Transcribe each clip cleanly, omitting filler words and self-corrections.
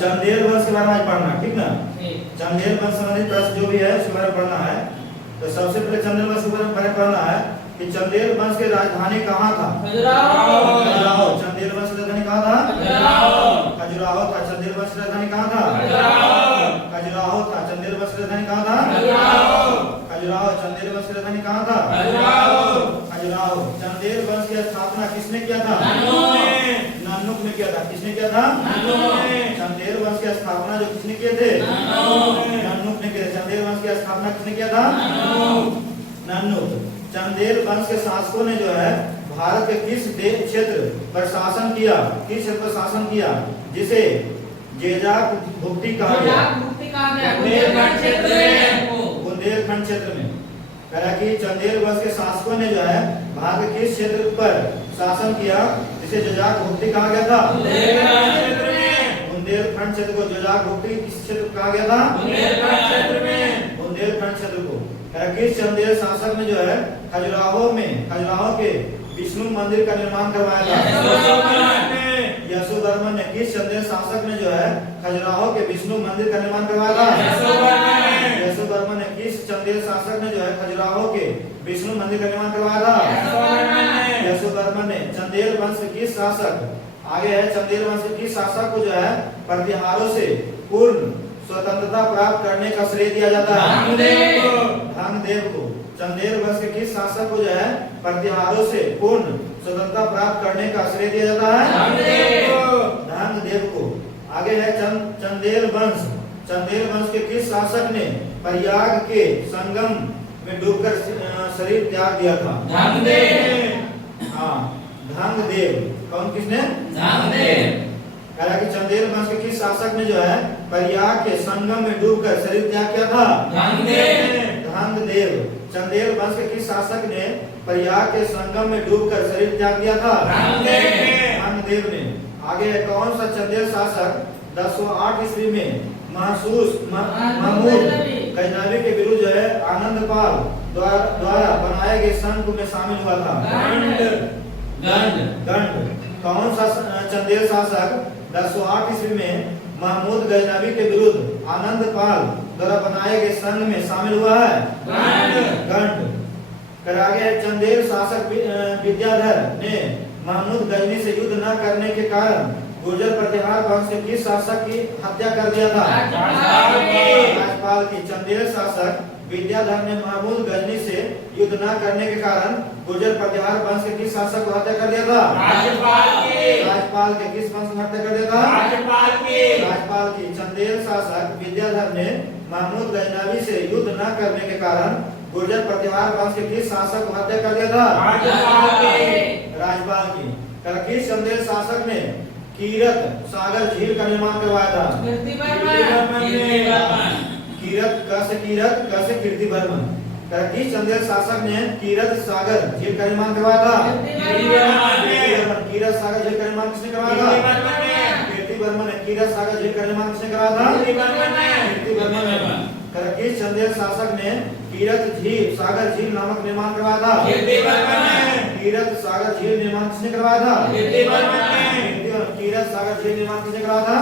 चंदेल वंश के बारे में आज पढ़ना, ठीक ना। चंदेल वंश संबंधित प्रश्न जो भी है उसके बारे में पढ़ना है। तो सबसे पहले चंदेल वंश के बारे में पढ़ना है कि चंदेल वंश की राजधानी कहाँ था? खजुराहो। चंदेल वंश की राजधानी कहाँ था? खजुराहो था। चंदेल वंश की राजधानी कहाँ था? खजुराहो था। चंदेल वंश की राजधानी कहाँ था? खजुराहो। चंदेल वंश की राजधानी कहाँ था? खजुराहो। चंदेल वंश की स्थापना किसने किया था? नानुक ने किया था। किसने किया था? चंदेल वंश की स्थापना जो किसने किए थे? नानुक ने किया। चंदेल वंश की स्थापना किसने किया था? नानुक। चंदेल वंश के शासकों ने जो है भारत के किस क्षेत्र पर शासन किया? किस क्षेत्र पर शासन किया जिसे जेजाक भुक्ति कहा गया? बुंदेलखंड क्षेत्र में। कहा कि चंदेल वंश के शासकों ने जो है भारत के किस क्षेत्र पर शासन किया जिसे जेजाक भुक्ति कहा गया था? बुंदेलखंड क्षेत्र को जेजाक भुक्ति किस क्षेत्र कहा गया था? बुंदेलखंड क्षेत्र को। किस चंदेल शासक ने जो है खजुराहो के विष्णु मंदिर का निर्माण करवाया था? यशोवर्मन ने। किस चंदेल शासक ने जो है खजुराहो के विष्णु मंदिर का निर्माण करवाया था? यशोवर्मन ने। किस चंदेल शासक ने जो है खजुराहो के विष्णु मंदिर का निर्माण करवाया था? यशोवर्मन ने। चंदेल वंश के किस शासक आगे है चंदेल वंश के किस शासक को जो है प्रतिहारों से पूर्ण स्वतंत्रता प्राप्त करने का श्रेय दिया जाता है? धनदेव को। चंदेल वंश के किस शासक को जो है प्रतिहारों से पूर्ण स्वतंत्रता प्राप्त करने का श्रेय दिया जाता है? धनदेव को। आगे है चंदेल वंश। चंदेल वंश के किस शासक ने प्रयाग के संगम में डूबकर शरीर त्याग दिया था? हाँ, धनदेव। कौन? किसने? कहा कि चंदेल वंश के किस शासक ने जो है प्रयाग के संगम में डूबकर शरीर त्याग किया था? धनदेव। चंदेल वंश के किस शासक ने प्रयाग के संगम में डूबकर शरीर त्याग दिया था? धनदेव ने। आगे है कौन सा चंदेल शासक 1008 ईस्वी में महमूद गजनवी के विरुद्ध जो है आनंदपाल द्वारा बनाए गए संघ में शामिल हुआ था? गंड। कौन सा चंदेल शासक 1008 ईस्वी में महमूद गजनवी के विरुद्ध आनंदपाल द्वारा बनाए गए संघ में शामिल हुआ है? गंड। फिर आगे चंदेल शासक विद्याधर ने महमूद गजनी से युद्ध न करने के कारण गुर्जर प्रतिहार वंश के किस शासक की हत्या कर दिया था? राजपाल की। चंदेल शासक विद्याधर ने महमूद गजनी से युद्ध न करने के कारण गुर्जर प्रतिहार वंश के किस शासक को हत्या कर दिया था? राजपाल के। किस वंश को हत्या कर दिया था? राजपाल की। चंदेल शासक विद्याधर ने महमूद गजनवी से युद्ध न करने के कारण गुर्जर प्रतिहार वंश के किस शासक को हत्या कर दिया था? राजपाल की। किस चंदेल शासक ने कीरत सागर झील का निर्माण करवाया था? कीरत कैसे कीर्तिवर्मन। किस चंदेल शासक ने कीरत सागर झील का निर्माण करवाया था? कीरत सागर झील का निर्माण किसने करवाया था? कीर्तिवर्मन ने। कीरत सागर झील का निर्माण किसने करवाया था? कीर्तिवर्मन ने। किस चंदेल शासक ने कीरत सागर झील नामक निर्माण करवाया था? कीरत सागर झील निर्माण किसने करवाया था? कीरत सागर झील निर्माण किसने करवाया था?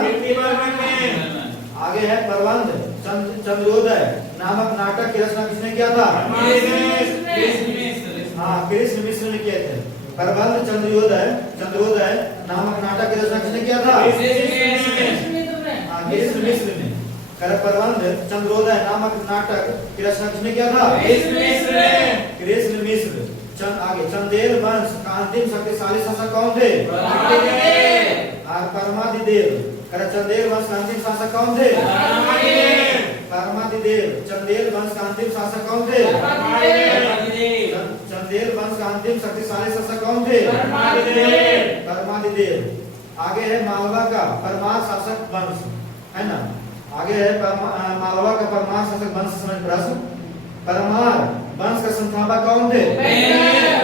आगे है प्रबंध चंद्रोदय नामक नाटक की रचना किसने किया था? हाँ, कृष्ण मिश्र ने किए थे। प्रबंध चंद्रोदय नामक नाटक की रचना किसने किया था? कृष्ण मिश्र ने। प्रबंध चंद्रोदय नामक नाटक की रचना किसने किया था? कृष्ण मिश्र। आगे चंदेल वंश का अंतिम शक्तिशाली शासक कौन थे? परमादिदेव। चंदेल वंश का अंतिम शासक कौन थे? परमादिदेव। चंदेल वंश का अंतिम शासक कौन थे? चंदेल वंश का अंतिम शक्तिशाली शासक कौन थे? परमादिदेव। आगे है मालवा का परमार शासक वंश, है ना। आगे है मालवा का परमार शासक वंश समय प्रश्न। परमार वंश का संस्थापक कौन थे?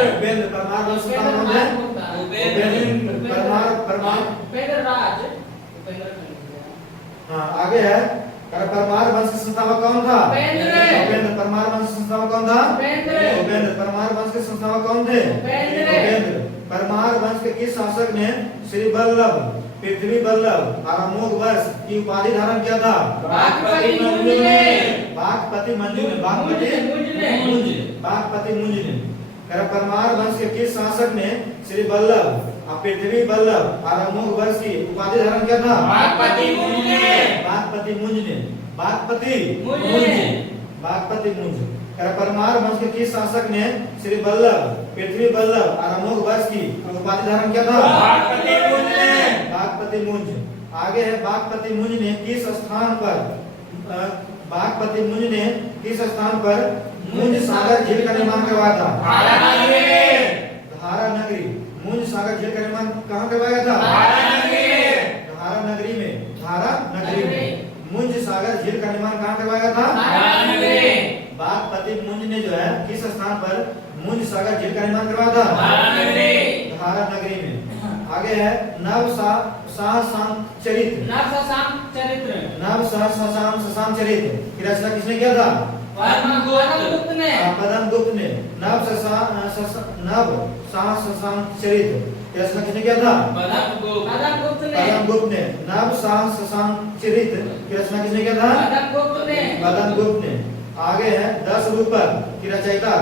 उपेंद्र। परमार वंश का कौन थे? हाँ, आगे है परमार वंश का संस्थापक कौन था? उपेंद्र। परमार वंश का संस्थापक कौन था? उपेंद्र। परमार वंश के संस्थापक कौन थे? उपेंद्र। परमार वंश के किस शासक ने श्री वल्लभ पृथ्वी बल्लभ और अमोघ वर्ष की उपाधि धारण किया था? बागपति मुंज ने। बागपति मंजू ने, बागपति मुंज ने। परमार वंश के किस शासक ने श्री बल्लभ और पृथ्वी बल्लभ और अमोघ वर्ष की उपाधि धारण किया था? बागपति मुंज ने। बागपति मुंज ने। बागपति बागपति मुंज। परमार वंश के किस शासक ने श्री बल्लभ, पृथ्वी बल्लभ और अमोघ वर्ष की उपाधि धारण किया था? बागपति मुंज ने। बागपति मुंज। आगे है बागपति मुंज ने किस स्थान पर बागपति मुंज ने किस स्थान पर मुंज सागर झील का निर्माण करवाया था? धारा नगरी। मुंज सागर झील का निर्माण कहाँ करवाया था? धारा नगरी में मुंज सागर झील का निर्माण कहाँ करवाया था? बागपति मुंज ने जो है किस स्थान पर मुंज सागर झील का निर्माण करवाया था? धारा नगरी में। आगे है नव सासांग चरित्र। नव सासांग चरित्र की रचना किसने किया था? पद्मगुप्त ने। पद्मगुप्त ने। नव सासांग चरित्र की रचना किसने किया था? पद्मगुप्त ने। नव सासांग चरित्र की रचना किसने किया था? पद्मगुप्त ने। आगे है 10 रूपक की रचयिता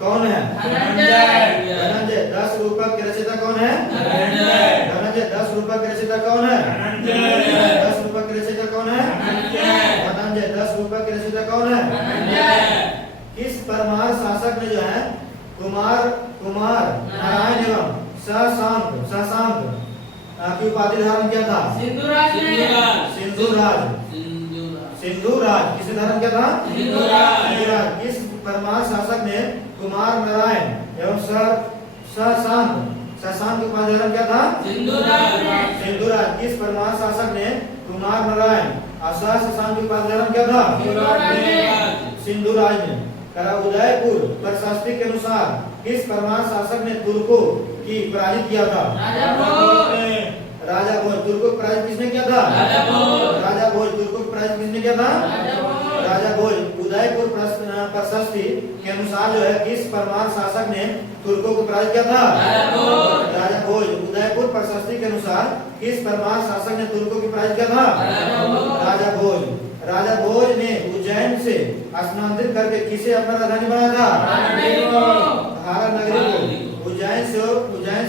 कौन है? धनंजय। 10 रूपक की रचयिता कौन है? धनंजय। 10 रूपक की रचयिता कौन है? 10 रूपक की रचयिता कौन है? धनंजय। 10 रूपक की रचयिता कौन है? किस परमार शासक ने जो है कुमार नारायण एवं शशांक की उपाधि धारण किया था? सिंधुराज। किसे धारण किया था? सिंधुराज। किस परमार शासक ने कुमार नारायण एवं शशांक की उपाधि धारण किया था? सिंधुराज। किस परमार शासक ने कुमार नारायण और शशांक की उपाधि धारण किया था? सिंधुराज ने। उदयपुर प्रशस्ति के अनुसार किस परमार शासक ने तुर्कों की पराजित किया था? राजा भोज। तुर्कों को पराजित किसने किया था? राजा भोज। तुर्कों को पराजित किसने किया था? राजा भोज। उदयपुर प्रशस्ति के अनुसार जो है किस परमार शासक ने तुर्कों को पराजित किया था? राजा भोज। उदयपुर प्रशस्ति के अनुसार किस परमार शासक ने तुर्कों की पराजित किया था? राजा भोज। राजा भोज ने उज्जैन से स्थानांतरित करके किसे अपना राजधानी बनाया था? धारा नगरी को। उज्जैन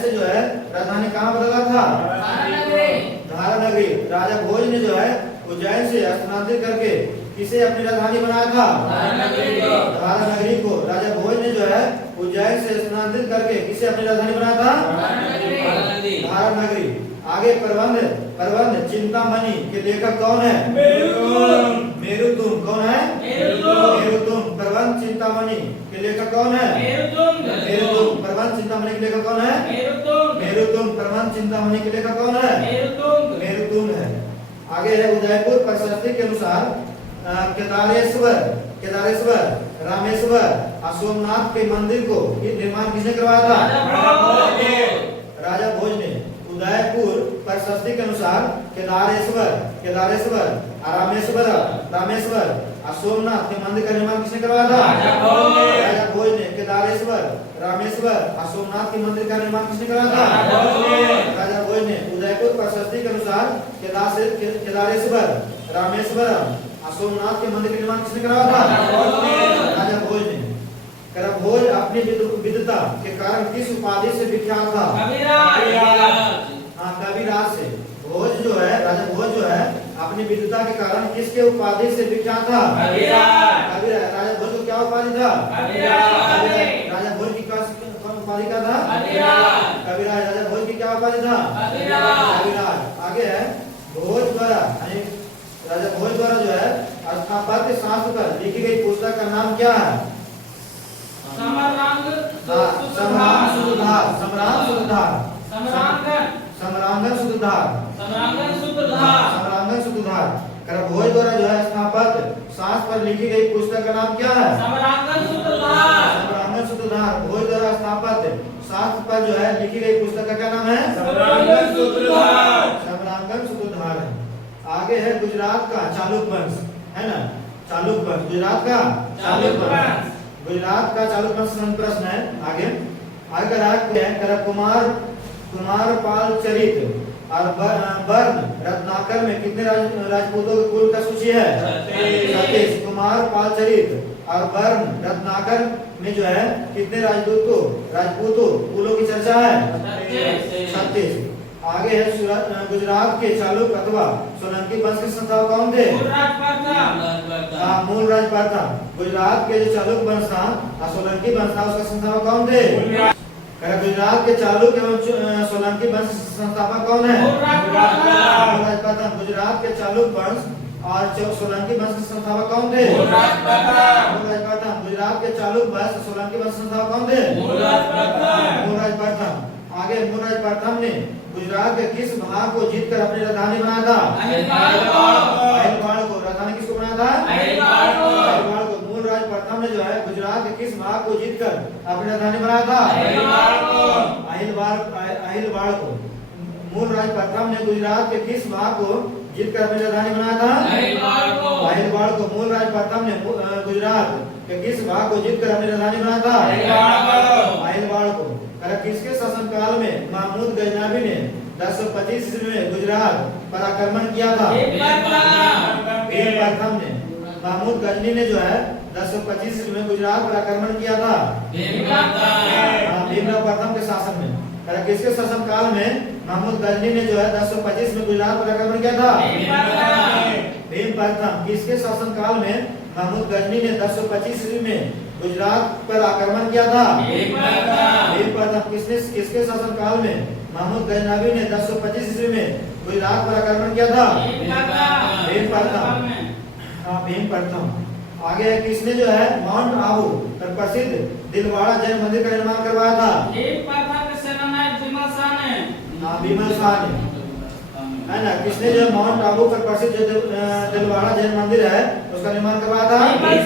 से जो है राजधानी कहाँ बदला था? धारा नगरी। राजा भोज ने जो है उज्जैन से स्थानांतरित करके किसे अपनी राजधानी बनाया था? धारा नगरी को। राजा भोज ने जो है उज्जैन से स्थानांतरित करके किसे अपनी राजधानी बनाया था? धारा नगरी। आगे प्रबंध चिंतामणि के लेखक कौन है? मेरुतुंग। कौन है? मेरुतुंग। प्रबंध चिंतामणि के लेखक कौन है? मेरुतुंग। प्रबंध चिंतामणि के लेखक कौन है? मेरुतुंग। प्रबंध चिंतामणि के लेखक कौन है? मेरुतुंग है। आगे है उदयपुर प्रशस्ति के अनुसार केदारेश्वर, रामेश्वर और सोमनाथ के मंदिर को निर्माण किसने करवाया था? राजा भोज ने। उदयपुर प्रशस्ति के अनुसार केदारेश्वर रामेश्वर और सोमनाथ के मंदिर का निर्माण किसने करवाया था? राजा भोज ने। केदारेश्वर, रामेश्वर और सोमनाथ के मंदिर का निर्माण किसने करवाया था? राजा भोज ने। उदयपुर प्रशस्ति के अनुसार केदारेश्वर, रामेश्वर और सोमनाथ के मंदिर का निर्माण किसने करवाया था? राजा भोज ने। भोज अपनी विद्वता के कारण किस उपाधि से विख्यात था? कविराज से। भोज जो है राजा भोज जो है अपनी विद्वता के कारण किसके उपाधि से विख्यात था? कविराज। राजा भोज को क्या उपाधि था? राजा भोज की कौन उपाधि का था? कविराज। राजा भोज की क्या उपाधि था? कविराज। आगे है भोज द्वारा राजा भोज द्वारा जो है स्थापत्य शास्त्र पर लिखी गई पुस्तक का नाम क्या है? समरांगण सूत्रधार। भोज द्वारा जो है स्थापत्य शास्त्र पर लिखी गई पुस्तक का नाम क्या है? समरांगण सूत्रधार। भोज द्वारा स्थापत्य शास्त्र पर जो है लिखी गई पुस्तक का क्या नाम है? समरांगण सूत्रधार है। आगे है गुजरात का चालुक्य वंश, है ना? चालुक्य वंश। गुजरात का चालुक्य वंश। गुजरात का चालुक्य वंश प्रश्न है। आगे कुमार पाल चरित्र और बर्न रत्नाकर में कितने राजपूतों के कुल का सूची है? 36। कुमार पाल चरित और बर्न रत्नाकर में जो है कितने राजपूतों कुलों की चर्चा है? 36। आगे है गुजरात के चालुक अथवा सोलंकी वंश के संस्थापक कौन थे? मूल राज प्रथम। गुजरात के जो चालुक वंश था और सोलंकी वंश था उसका संस्थापक कौन थे? गुजरात के चालुक एवं सोलंकी वंश संस्थापक कौन है? मूल राज प्रथम। गुजरात के चालुक वंश और सोलंकी वंश के संस्थापक कौन थे? मूल राज प्रथम। गुजरात के चालुक वंश सोलंकी वंश संस्थापक कौन थे? मूल राज प्रथम। आगे मूल राज प्रथम ने गुजरात के किस भाग को जीतकर अपनी राजधानी बनाया था? अहिलवाड़ को। राजधानी किसको बनाया था? अहिलवाड़ को। मूल राज प्रथम ने जो है गुजरात के किस भाग को जीतकर अपनी राजधानी बनाया था? अहिलवाड़ को। मूल राज प्रथम ने गुजरात के किस भाग को जीतकर अपनी राजधानी बनाया था? अहिलवाड़ को। मूल राज प्रथम ने गुजरात के किस भाग को जीतकर अपनी राजधानी बनाया था? अहिलवाड़ को। किसके शासनकाल में महमूद गजनवी ने 1025 ईस्वी में गुजरात पर आक्रमण किया था? भीम प्रथम ने। महमूद गजनी ने जो है 1025 ईस्वी में गुजरात पर आक्रमण किया था भीमराव प्रथम के शासन में। किसके शासनकाल में महमूद गजनी ने जो है 1025 में गुजरात पर आक्रमण किया था? भीम प्रथम। किसके शासनकाल में महमूद गजनी ने 1025 ईस्वी में गुजरात पर आक्रमण किया था? भीम प्रथम। किसके शासनकाल में महमूद गजनवी ने 1025 ईस्वी में गुजरात पर आक्रमण किया था? भीम प्रथम। भीम प्रथम। आगे है किसने जो है माउंट आबू पर प्रसिद्ध दिलवाड़ा जैन मंदिर का निर्माण करवाया था? विमल शाह ने, है ना। किसने जो माउंट आबू पर प्रसिद्ध जो दिलवाड़ा जैन मंदिर है उसका निर्माण करवाया था? विमल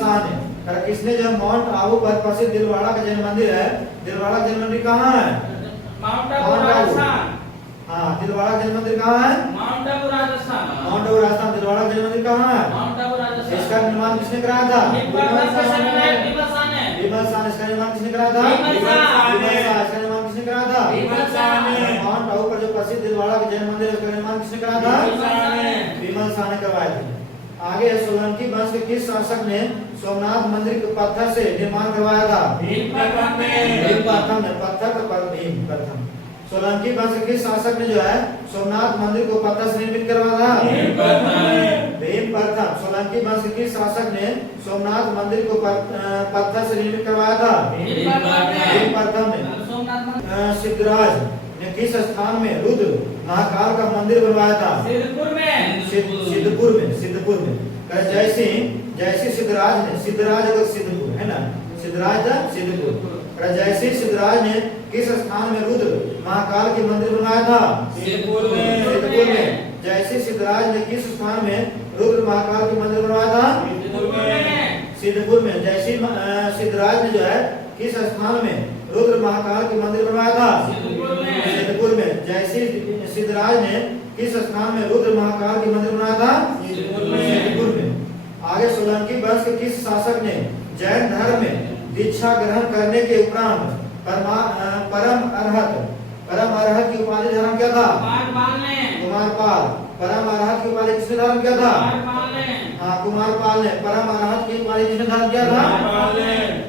शाह ने। किसने जो माउंट आबू पर प्रसिद्ध दिलवाड़ा का जैन मंदिर है, दिलवाड़ा जैन मंदिर कहाँ है? माउंट आबू राजस्थान। हाँ, दिलवाड़ा जैन मंदिर कहाँ है? माउंट आबू राजस्थान। माउंट आबू राजस्थान। दिलवाड़ा जैन मंदिर कहाँ है? माउंट आबू राजस्थान। इसका निर्माण किसने कराया था? विमल शाह। इसका निर्माण किसने कराया था? इसका निर्माण किसने कराया था? माउंट आबू पर जो प्रसिद्ध दिलवाड़ा के जैन मंदिर है उसका निर्माण किसने कराया था? विमल शाह ने करवाया था। आगे सोलंकी वंश के किस शासक ने सोमनाथ मंदिर को पत्थर से निर्माण करवाया था? भीम प्रथम ने। पत्थर पर भीम प्रथम। सोलंकी वंश के किस शासक ने जो है सोमनाथ मंदिर को पत्थर से निर्मित करवाया था? भीम प्रथम। सोलंकी वंश के किस शासक ने सोमनाथ मंदिर को पत्थर से निर्मित करवाया था? भीम प्रथम ने। सिद्धराज ने किस स्थान में रुद्र महाकाल का मंदिर बनवाया था? सिद्धपुर में। जैसे सिद्धराज ने, सिद्धराज अगर सिद्धपुर है ना, सिद्धराज था सिद्धपुर। जैसे सिद्धराज ने किस स्थान में रुद्र महाकाल के मंदिर बनवाया था? सिद्धपुर में। जैसे सिद्धराज ने किस स्थान में रुद्र महाकाल के मंदिर बनवाया था? सिद्धपुर में। जैसे सिद्धराज ने जो है किस स्थान में रुद्र महाकाल के मंदिर बनवाया था? सिद्धपुर में। जैसे सिद्धराज ने किस स्थान में रुद्र महाकाल के मंदिर बनाया था? सिद्धपुर में। आगे सोलंकी वंश के किस शासक ने जैन धर्म में दीक्षा ग्रहण करने के उपरांत परम अरहत की उपाधि धारण किया था? कुमारपाल। परम अरहत की उपाधि किसने धारण किया था? कुमारपाल ने। परम अरहत की उपाधि किसने धारण किया था?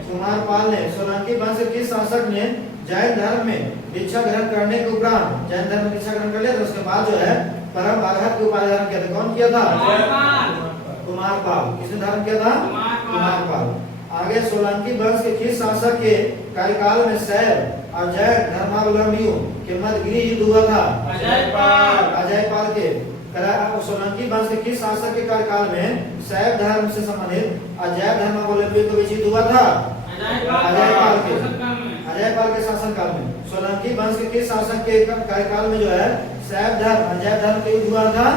कुमारपाल ने। सोलंकी वंश के किस शासक ने जैन धर्म में दीक्षा ग्रहण करने के उपरांत जैन धर्म में दीक्षा ग्रहण कर लिया तो उसके बाद जो है परम अरहत की उपाधि धारण किया था? कौन किया था? कुमारपाल। किसने धारण किया था? कुमारपाल। आगे सोलंकी वंश के किस शासक के कार्यकाल में शैव और जैन धर्मावलंबियों के मध्य गृह युद्ध हुआ था? अजयपाल के। सोलंकी वंश के किस शासक के कार्यकाल में शैव धर्म से संबंधित और जैन धर्मावलंबियों के बीच युद्ध हुआ था? अजयपाल के शासनकाल में। सोलंकी वंश के किस शासक के कार्यकाल में जो है शैव धर्म और जैन धर्म का युद्ध हुआ था?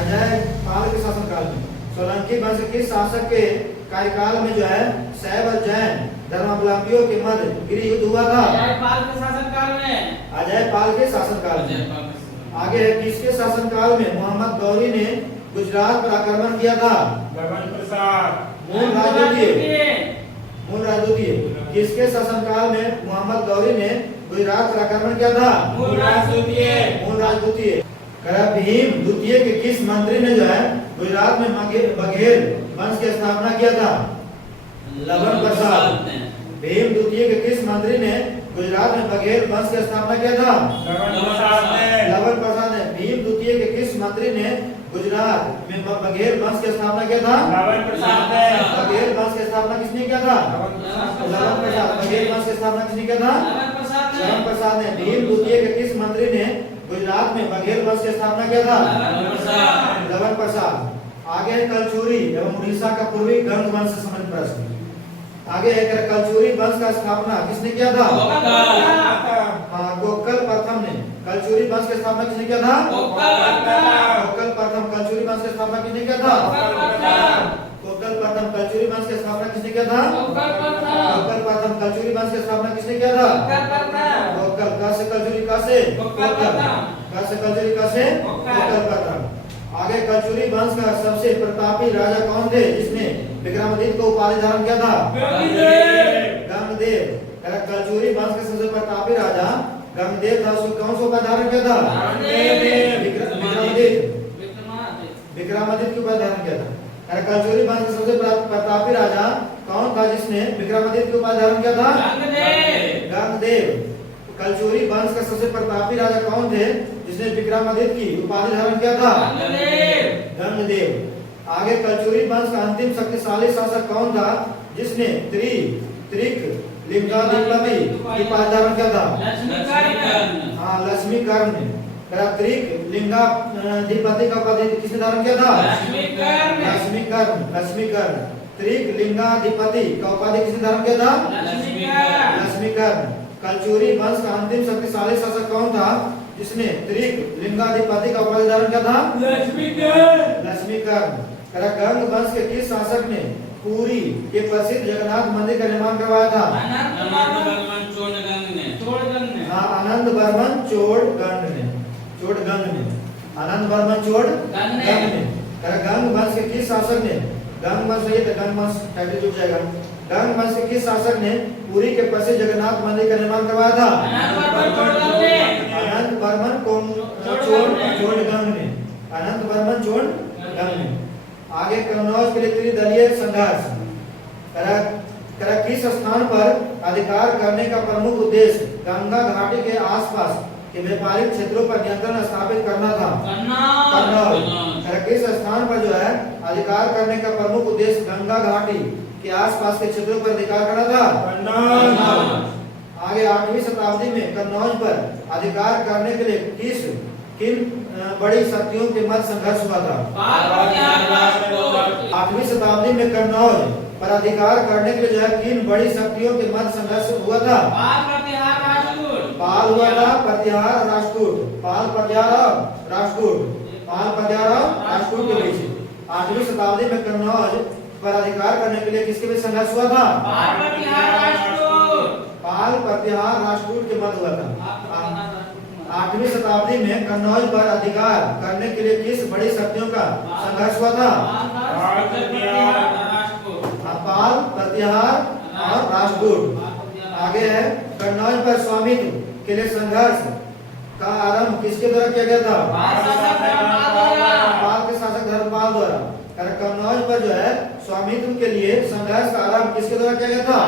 अजयपाल के शासनकाल में। सोलंकी वंश के शासक के कार्यकाल में जो है शैव और जैन धर्मावलंबियों के मध्य गृह युद्ध हुआ था? अजयपाल के शासनकाल में। आगे है किसके शासनकाल में मोहम्मद गौरी ने गुजरात पर आक्रमण किया था? मूल राजदूतीय। किसके शासनकाल में मोहम्मद गौरी ने गुजरात पर आक्रमण किया था? मूल राजदूतीय। मूल राजदूतीय। भीम द्वितीय के किस मंत्री ने जो है गुजरात में बघेल वंश की स्थापना किया था? लवन प्रसाद। भीम द्वितीय के किस मंत्री ने गुजरात में बघेल वंश की स्थापना किया था? लवन प्रसाद ने। भीम द्वितीय के किस मंत्री ने गुजरात में बघेल वंश की स्थापना किया था? बघेल वंश की स्थापना किसने किया था? लवन प्रसाद। बघेल वंश की स्थापना किसने किया था? लवन प्रसाद ने। भीम द्वितीय के किस मंत्री ने गुजरात में बघेल वंश की स्थापना किया था? लवन प्रसाद। आगे है कलचुरी एवं उड़ीसा का पूर्वी गंग वंश से संबंधित प्रश्न। आगे है कलचुरी वंश का स्थापना किसने किया था? गोकल प्रथम ने। कलचुरी वंश की स्थापना किसने किया था? गोकल प्रथम। कलचुरी वंश की स्थापना किसने किया था? गोकल प्रथम। कलचुरी वंश की स्थापना किसने किया था? गोकल प्रथम। कलचुरी वंश की स्थापना किसने किया था? गोकल। का से कलचुरी का से कलचुरी का से गोकल प्रथम। आगे कलचुरी वंश का सबसे प्रतापी राजा कौन थे जिसने विक्रमादित्य को उपाधि धारण किया था? गंगदेव। कलचुरी वंश के सबसे प्रतापी राजा गंगदेव था। कौन सा उपाधि धारण किया था? विक्रमादित्य की उपाधि धारण किया था। कलचुरी वंश के सबसे प्रतापी राजा कौन था जिसने विक्रमादित्य की उपाधि धारण किया था? गंगदेव। कलचुरी वंश का सबसे प्रतापी राजा कौन थे जिसने विक्रमादित्य की उपाधि धारण किया था? गंगदेव। आगे कलचुरी वंश का अंतिम शक्तिशाली शासक कौन था जिसने त्रिक लिंगाधिपति की उपाधि धारण किया था? लक्ष्मीकर्ण ने। त्रिक लिंगाधिपति का उपाधि किसने धारण किया था? लक्ष्मीकर्ण। त्रिक लिंगाधिपति का उपाधि किसने धारण किया था? लक्ष्मीकर्ण। कलचुरी वंश का अंतिम शक्तिशाली शासक कौन था जिसने त्रिक लिंगाधिपति का उपाधि धारण किया था? लक्ष्मीकर्ण। गंग वंश के किस शासक ने पुरी के प्रसिद्ध जगन्नाथ मंदिर का निर्माण करवाया था? आनंद बर्मन चोड़गंग ने। आनंद बर्मन चोड़गंग ने। आनंद बर्मन चोड़गंग ने। गंग वंश के किस शासक ने गंग वंश टाइटल जुड़ जाएगा। गंग वंश के किस शासक ने पुरी के प्रसिद्ध जगन्नाथ मंदिर का निर्माण करवाया था? अनंत बर्मन चोड़गंग ने। अनंत बर्मन चोड़गंग ने। आगे कन्नौज के लिए त्रिदलीय संघर्ष। किस स्थान पर अधिकार करने का प्रमुख उद्देश्य गंगा घाटी के आसपास के व्यापारिक क्षेत्रों पर नियंत्रण स्थापित करना था? कन्नौज। किस स्थान पर जो है अधिकार करने का प्रमुख उद्देश्य गंगा घाटी के आसपास के क्षेत्रों पर अधिकार करना था? आगे 8वीं शताब्दी में कन्नौज पर अधिकार करने के लिए किन बड़ी शक्तियों के मध्य संघर्ष हुआ था? 8वीं शताब्दी में कन्नौज पर अधिकार करने के लिए जो है किन बड़ी शक्तियों के मध्य संघर्ष हुआ था? पाल हुआ था, प्रतिहार, राष्ट्रकूट। पाल, प्रतिहार और राष्ट्रकूट के बीच 8वीं शताब्दी में कन्नौज पर अधिकार करने के लिए किसके बीच संघर्ष हुआ था? पाल, प्रतिहार, राष्ट्रकूट के मध्य हुआ था। 8वीं शताब्दी में कन्नौज पर अधिकार करने के लिए किस बड़ी शक्तियों का संघर्ष हुआ था? पाल, प्रतिहार और राष्ट्रकूट। आगे है कन्नौज पर स्वामित्व के लिए संघर्ष का आरंभ किसके द्वारा किया गया था? पाल के शासक धर्मपाल द्वारा। कन्नौज पर जो है स्वामित्व के लिए संघर्ष का आरंभ किसके द्वारा किया गया था?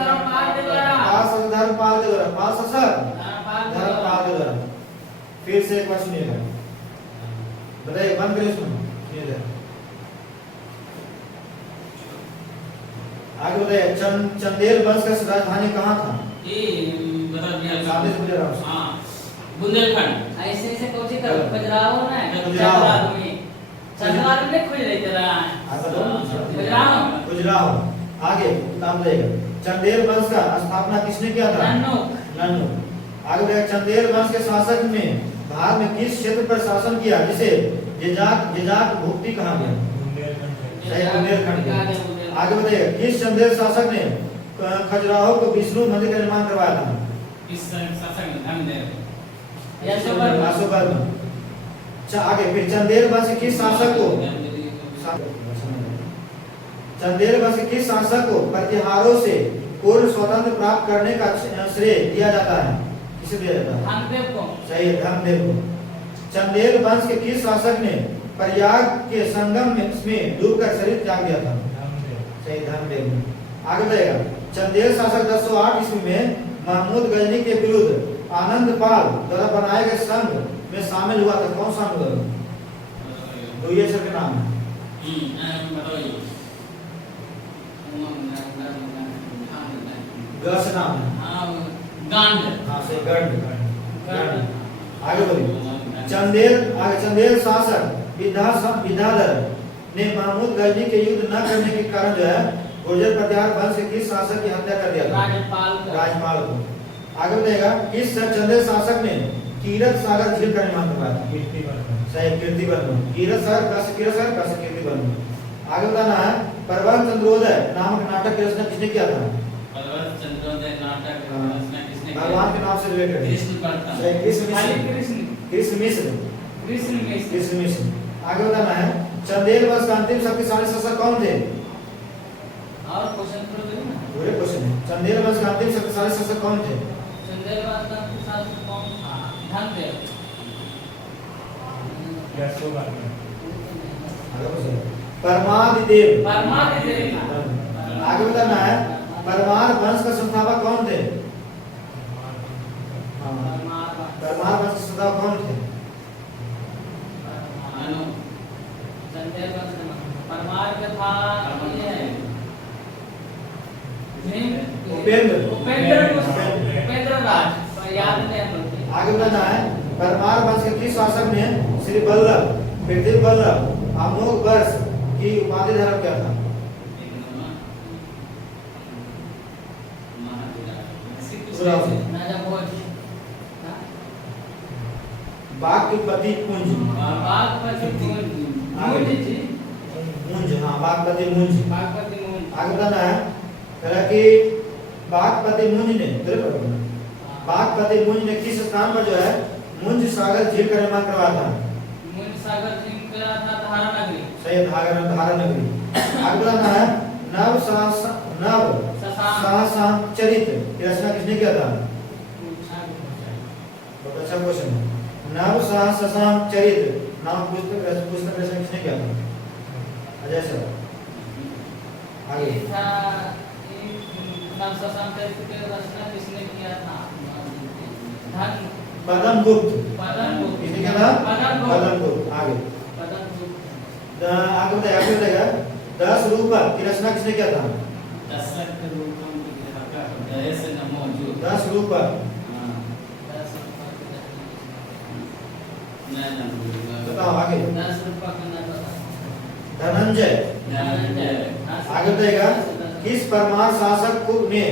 धर्मपाल के द्वारा। पाल शासक धर्मपाल के द्वारा। फिर से एक बार सुनिएगा, बताइए, बंद करिए इसको। आगे बताइए, चंदेल वंश का राजधानी कहाँ था? बुंदेलखंड। ऐसे कोची कर खजुराहो ना चंद्रवाद में खोज रही खजुराहो। आगे नाम बताइएगा, चंदेल वंश का स्थापना किसने किया था? नन्नू। आगे बताइए, चंदेल वंश के शासक ने भारत में किस क्षेत्र पर शासन किया जिसे जेजाक भुक्ति कहा गया? बुंदेलखंड। आगे बताइए, किस चंदेल शासक ने खजुराहो को विष्णु मंदिर का निर्माण करवाया था? यशोवर्मन। आगे फिर चंदेल वंश किस शासक को चंदेल वंश के किस शासक को प्रतिहारों से पूर्ण स्वतंत्र प्राप्त करने का श्रेय दिया जाता है? किसे दिया जाता है? धनदेव को। सही है, धनदेव को। चंदेल वंश के किस शासक ने प्रयाग के संगम में डूबकर शरीर त्याग दिया था? सही, धनदेव ने। आगे बढ़ेगा। चंदेल शासक 1008 ईस्वी में महमूद गजनी के विरुद्ध आनंद पाल द्वारा बनाए गए संघ में शामिल हुआ था। कौन सा हुआ? तो ये सब के नाम है। बताइए। गस नाम है। हाँ, गांड। हाँ, से गढ़। आगे बढ़िए। चंदेल शासक विद्याधर ने महमूद गजनी के युद्ध न करने के कारण जो है गुर्जर प्रतिहार वंश के किस शासक की हत्या कर दिया था? राजपाल को। आगे बढ़ेगा। किस चंदेल शासक ने कीरत सागर झील का निर्माण करवाया था? सही, कीर्तिवर्मन। कीरत सागर कीर्तिवर्मन। आगे बताना है। परवर चंद्रोदय नामक नाटक की रचना किसने किया था? परवर चंद्रोदय नाटक की रचना किसने किया? भगवान के नाम से रिलेटेड। कृष्ण करता। सही, कृष्ण मिश्र। आगे बताना है। चंदेल वंश का अंतिम शक्तिशाली शासक कौन थे? और क्वेश्चन पूरा करिए ना। पूरे क्वेश्चन है। चंदेल वंश का अंतिम शक्तिशाली शासक कौन थे? चंदेल वंश का शासक कौन था? धनदेव। परमादिदेव। परमादिदेव। आगे बताना है। परमार वंश का संस्थापक कौन थे? परमार वंश के संस्थापक कौन थे? चंदेल वंश का परमार का था ये है उपेंद्र राज। याद नहीं है मुझे। आगे बताना है। परमार वंश के किस शासक ने श्री वल्लभ, पृथ्वी वल्लभ, अमोघ वर्ष की उपाधि धारण किया था? राजा भोज। बागपति पुंज। बागपति मुंज जी। मुंज, हाँ, बागपति मुंज। बागपति मुंज। आगे बताना है। कहा कि बागपति मुंज ने बागपति मुंज ने किस स्थान पर जो है मुंज सागर झील का निर्माण करवाया था? मुंज सागर झील का था धारा नगरी। सही, धारा नगरी। आगे बताना है। नव सहसांक चरित की रचना किसने किया था? बहुत अच्छा क्वेश्चन है। नव सहसांक चरित नाम पुस्तक रचना किसने किया था? अजय सर। आगे। नव सहसांक चरित की रचना किसने किया था? पदम गुप्त। किसने किया था? पदम गुप्त। आगे। आगे बताएगा। 10 रूपक की रचना किसने किया था? 10 रूपक से न मौजूद। 10 रूपक। बताओ आगे। 10 रूपक का नाम बता। धनंजय। आगे बताएगा। किस परमार शासक ने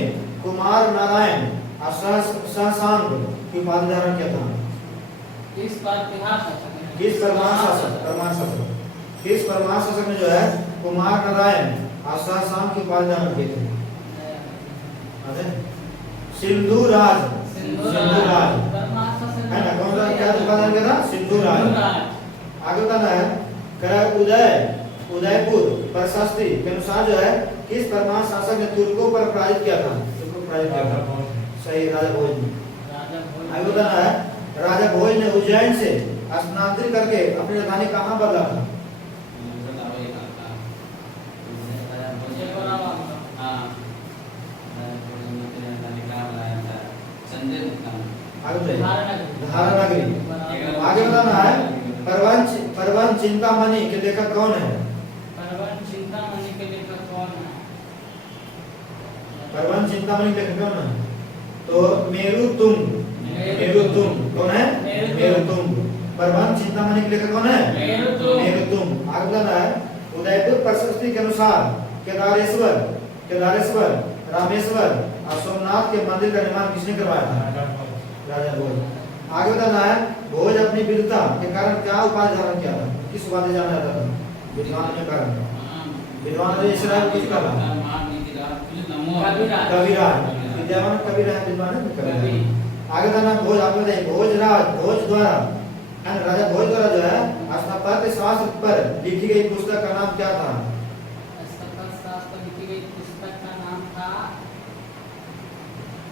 कुमार नारायण सहसांक की उपाधि धारण किया था? किस परमार शासक ने जो है कुमार नारायण सहसांक की उपाधि धारण की थी? सिंधु राज है ना? कौन सा क्या उपाधि धारण किया था? सिंधु राज। आगे बताना है। उदयपुर प्रशस्ति के अनुसार जो है किस परमार शासक ने तुर्कों पर पराजित किया था? सही, राजा भोज ने। आगे बताना है। राजा भोज ने उज्जैन से स्थानांतरित करके अपनी राजधानी कहाँ बदला था? धारा नगरी। आगे बताना है। परवन चिंतामणि के लेखक कौन है? परवन चिंतामणि के लेखक कौन है? तो मेरुतुंग कौन है? मेरुतुंग। परवन चिंतामणि के लेखक कौन है? मेरुतुंग। आगे बताना है। उदयपुर प्रशस्ति के अनुसार केदारेश्वर, रामेश्वर और सोमनाथ के मंदिर का निर्माण किसने करवाया था? राजा भोज। आगे बताना है। भोज अपनी वीरता के कारण क्या उपाधि धारण किया था? किस उपाधि जाना जाता था? विद्वान के कारण। विद्वान इसराइल किसका था? कविराज। विद्वान कविराज, विद्वान कविराज। आगे बताना। भोज आपको बताइए। भोज द्वारा राजा भोज द्वारा जो है स्थापत्य शास्त्र पर लिखी गई पुस्तक का नाम क्या था?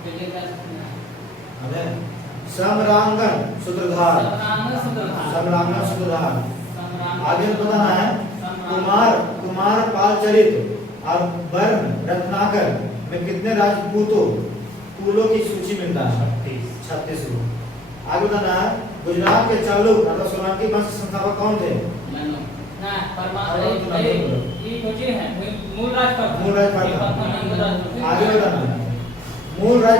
चलिए क्या अरे समरांगन सूत्रधार, समरांगन सूत्रधार, समरांगन सूत्रधार। समरांगन आगे बताना है कुमार पाल चरित और वर्ण रत्नाकर में कितने राजपूतों कुलों की सूची मिलता है? 36 को। आगे बताना है गुजरात के चालुक्य मतलब सोलंकी वंश के संस्थापक कौन थे? ना परमात्मा ये कुछ है मूल राज पर मूल राज प्रथम। आगे बताना है मूल राज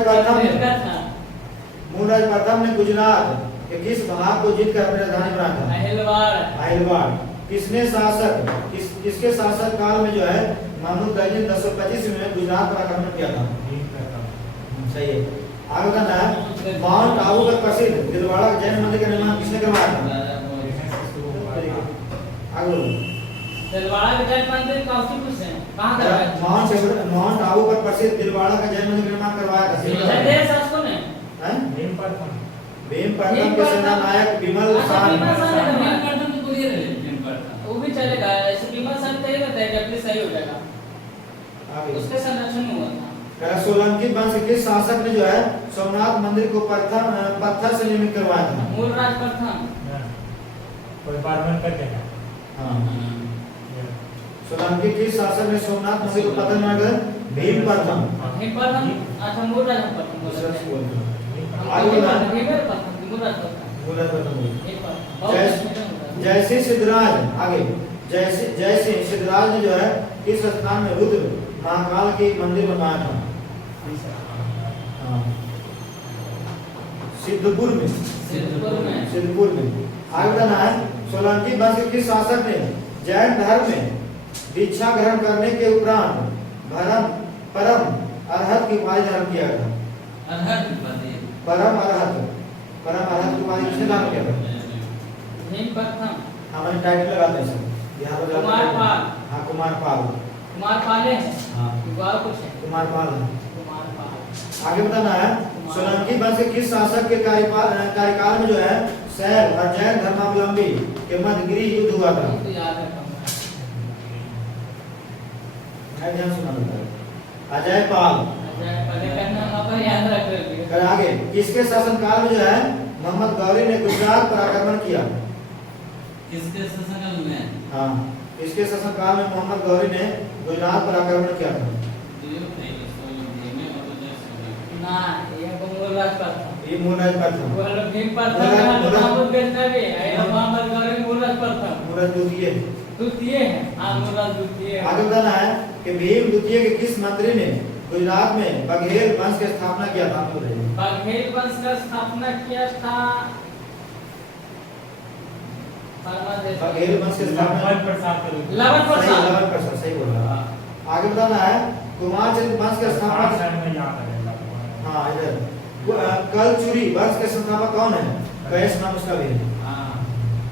प्रथम ने गुजरात के किस भाग को जीतकर अपनी राजधानी बनाया था? अहिलवाड़। किसके शासक काल में जो है महमूद गजनी ने 1025 में गुजरात पर आक्रमण किया था? सही है। आगे बताना है माउंट आबू का प्रसिद्ध दिलवाड़ा जैन मंदिर का निर्माण किसने करवाया था? आगे बोलो। दिलवाड़ा का जैन मंदिर काउंटीपुर से कहां करवाया? माउंट आबू पर प्रसिद्ध दिलवाड़ा का जैन मंदिर का निर्माण करवाया था? संदेश शासकों ने हैं? भीम प्रथम के सेनानायक विमल वो भी चलेगा ऐसे विमल सान तय रहता है जब भी सही हो जाएगा आगे उसके संरक्षण में हुआ था। सोलंकी वंश के किस शासक ने जो है सोमनाथ मंदिर को पत्थर से निर्मित करवाया था? मूल राज प्रथम। हाँ। सोलंकी किस शासक ने सोमनाथ मंदिर को पत्थर बनाकर? भीम प्रथम। भीम प्रथम अच्छा मूल राज प्रथम आगे बताना भीम प्रथम मूल राज प्रथम मूल राज प्रथम। एक बार जैसे सिद्धराज आगे जैसे सिद्धराज ने जो है किस स्थान में रुद्र महाकाल की मंदिर बनवाया था? हाँ। सिद्धपुर में। आगे बताना है सोलंकी वंश के किस शासक ने जैन धर्म में दीक्षा ग्रहण करने के उपरांत परम अरहत की उपाधि धारण किया था? परम अरहत की उपाधि किसने धारण किया था? भीम प्रथम। हमारे टाइटल लगाते हैं सर यहाँ पर कुमारपाल। हाँ कुमारपाल है हाँ युवा कुछ है कुमारपाल है। कुमारपाल। आगे बताना है सोलंकी वंश के किस शासक के कार्यकाल में जो है शैव और जैन धर्मावलंबी के मध्य गृह युद्ध हुआ था? तो याद रखना ध्यान सुना देता है अजय पाल। पहले करना वहां पर याद रख फिर आगे किसके शासनकाल में जो है मोहम्मद गौरी ने गुजरात पर आक्रमण किया? किसके शासनकाल में? हाँ इसके शासनकाल में मोहम्मद गौरी ने गुजरात पर आक्रमण किया था? ना ये मूल राज प्रथम। ये मूल राज प्रथम। वो लोग भीम प्रथम का महमूद गजनवी है मोहम्मद गौरी मूल राज प्रथम। मूल राज द्वितीय है हां मूल राज द्वितीय। आगे बताना है कि भीम द्वितीय के किस मंत्री ने गुजरात में बघेल वंश की स्थापना किया था? बघेल वंश का स्थापना किया था बघेल वंश की स्थापना लवन प्रसाद सही बोला। आगे बताना है कुमारचंद वंश के स्थापक हाँ इधर कलचुरी वंश के संस्थापक कौन है? कैश नाम उसका भी है।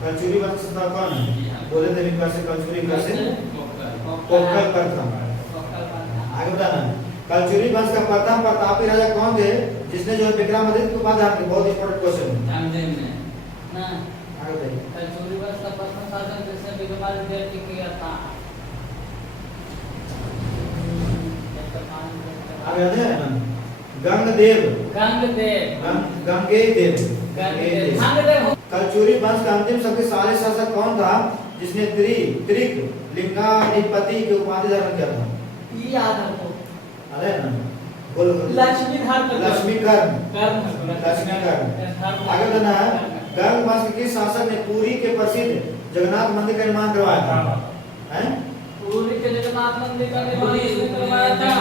कलचुरी वंश के संस्थापक कौन है? बोले थे विकास से कलचुरी कैसे कोक्कल प्रथम। आगे बताना है कलचुरी वंश का प्रथम प्रतापी राजा कौन थे जिसने जो विक्रमादित्य को बाधा की? बहुत इंपॉर्टेंट क्वेश्चन है ना। आगे बताइए कलचुरी वंश का प्रथम शासक जिसने विक्रमादित्य ने किया था? आगे आते हैं ना गंगदेव कलचुरी वंश का अंतिम शक्तिशाली शासक कौन था जिसने त्रिक लिंगाधिपति की उपाधि धारण किया था? ये याद रखो अरे ना बोलो लक्ष्मीकर्ण। आगे बताना है गंग वंश के किस शासक ने पुरी के प्रसिद्ध जगन्नाथ मंदिर का निर्माण करवाया था? हैं? पुरी के जगन्नाथ मंदिर का निर्माण किसने करवाया था?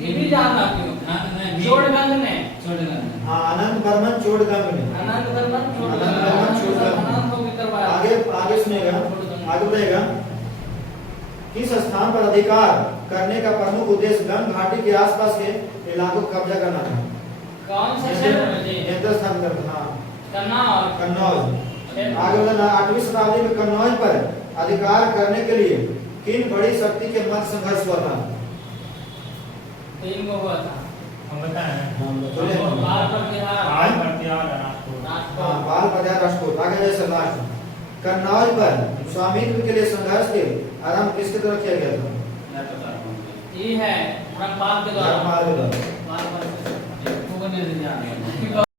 ये भी जानना क्यों? चोड़गंग ने। हाँ अनंत वर्मन चोड़गंग ने। आगे सुनेगा आगे बढ़ेगा किस स्थान पर अधिकार करने का प्रमुख उद्देश्य गंग घाटी के आसपास के इलाकों को कब्जा करना था? कौन सा क्षेत्र? स्थान करना हाँ कन्नौज। आगे बताना 8वीं शताब्दी में कन्नौज पर अधिकार करने के लिए किन बड़ी शक्ति के मध्य संघर्ष हुआ था? 3 को हुआ था। हम बताएं बाल प्रत्यार राष्ट्रकूट। आगे जैसे लास्ट कन्नौज पर स्वामित्व के लिए संघर्ष के आरंभ किसके द्वारा किया गया था? ये है रंगपाल के द्वारा धर्मपाल के द्वारा। को नहीं जाने